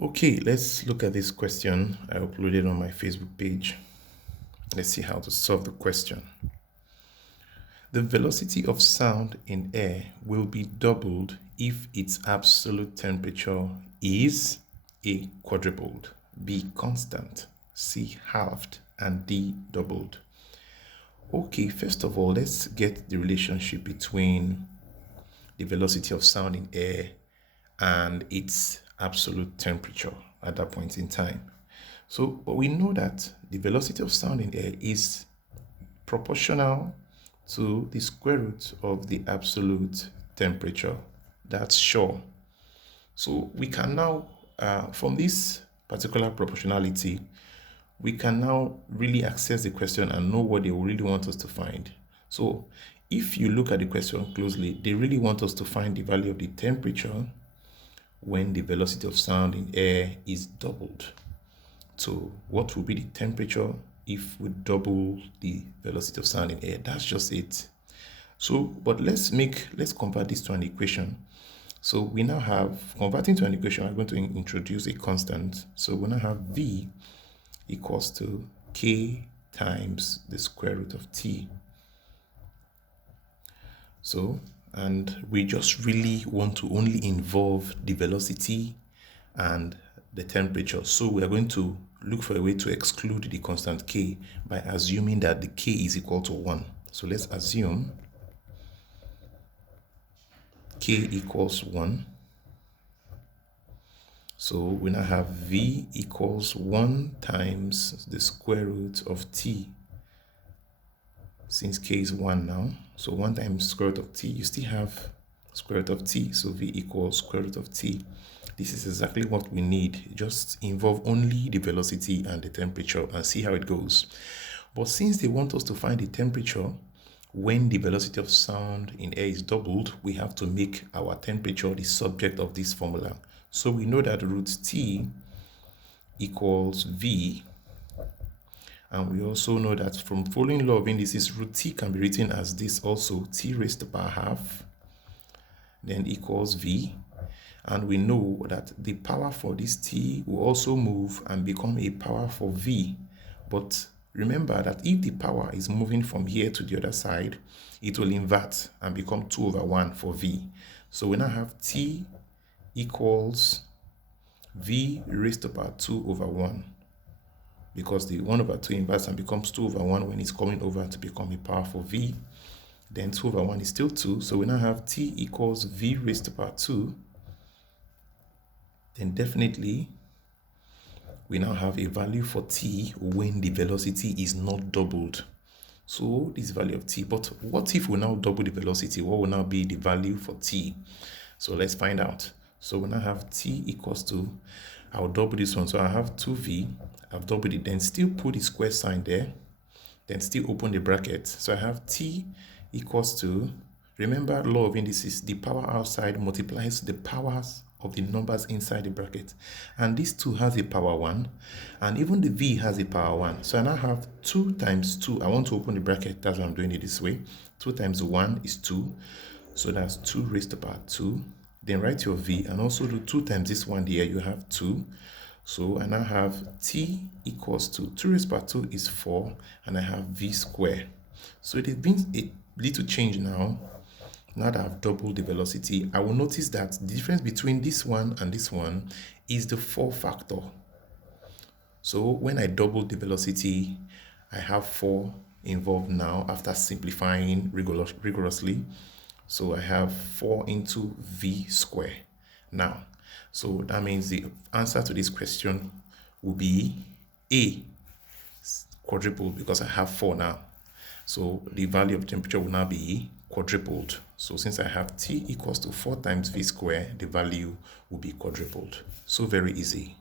Okay, let's look at this question I uploaded on my Facebook page. Let's see how to solve the question. The velocity of sound in air will be doubled if its absolute temperature is A. Quadrupled, B. Constant, C. Halved, and D. Doubled. Okay, first of all, let's get the relationship between the velocity of sound in air and its absolute temperature at that point in time. But we know that the velocity of sound in air is proportional to the square root of the absolute temperature. That's sure. So we can now, from this particular proportionality, we can now really access the question and know what they really want us to find. So if you look at the question closely, they really want us to find the value of the temperature when the velocity of sound in air is doubled. So what will be the temperature if we double the velocity of sound in air? That's just it. So, but let's convert this to an equation. So we now have, converting to an equation, I'm going to introduce a constant. So we now have V equals to K times the square root of T. So, and we just really want to only involve the velocity and the temperature. So we are going to look for a way to exclude the constant K by assuming that the K is equal to 1. So let's assume K equals 1. So we now have V equals 1 times the square root of T. Since K is 1 now, so 1 times square root of T, you still have square root of T. So V equals square root of T. This is exactly what we need. Just involve only the velocity and the temperature and see how it goes. But since they want us to find the temperature when the velocity of sound in air is doubled, we have to make our temperature the subject of this formula. So we know that root T equals V. And we also know that from following law of indices, root T can be written as this also, T raised to the power half, then equals V. And we know that the power for this T will also move and become a power for V. But remember that if the power is moving from here to the other side, it will invert and become 2 over 1 for V. So we now have T equals V raised to the power 2 over 1. Because the 1 over 2 inverts and becomes 2 over 1 when it's coming over to become a power for V. Then 2 over 1 is still 2. So we now have T equals V raised to the power 2. Then definitely we now have a value for T when the velocity is not doubled. So this value of T, but what if we now double the velocity? What will now be the value for T? So let's find out. So we now have T equals to, I'll double this one. So I have 2V, I've doubled it, then still put the square sign there, then still open the bracket. So I have T equals to, remember law of indices, the power outside multiplies the powers of the numbers inside the bracket. And this 2 has a power 1, and even the V has a power 1. So I now have 2 times 2. I want to open the bracket, that's why I'm doing it this way. 2 times 1 is 2. So that's 2 raised to the power 2. Then write your V and also do 2 times this one here, you have 2. So I now have T equals to 2 raised to the power 2 is 4, and I have V squared. So it has been a little change now. Now that I've doubled the velocity, I will notice that the difference between this one and this one is the 4 factor. So when I double the velocity, I have 4 involved now after simplifying rigorously. So I have 4 into V squared now. So that means the answer to this question will be A, quadrupled, because I have 4 now. So the value of temperature will now be quadrupled. So since I have T equals to 4 times V squared, the value will be quadrupled. So very easy.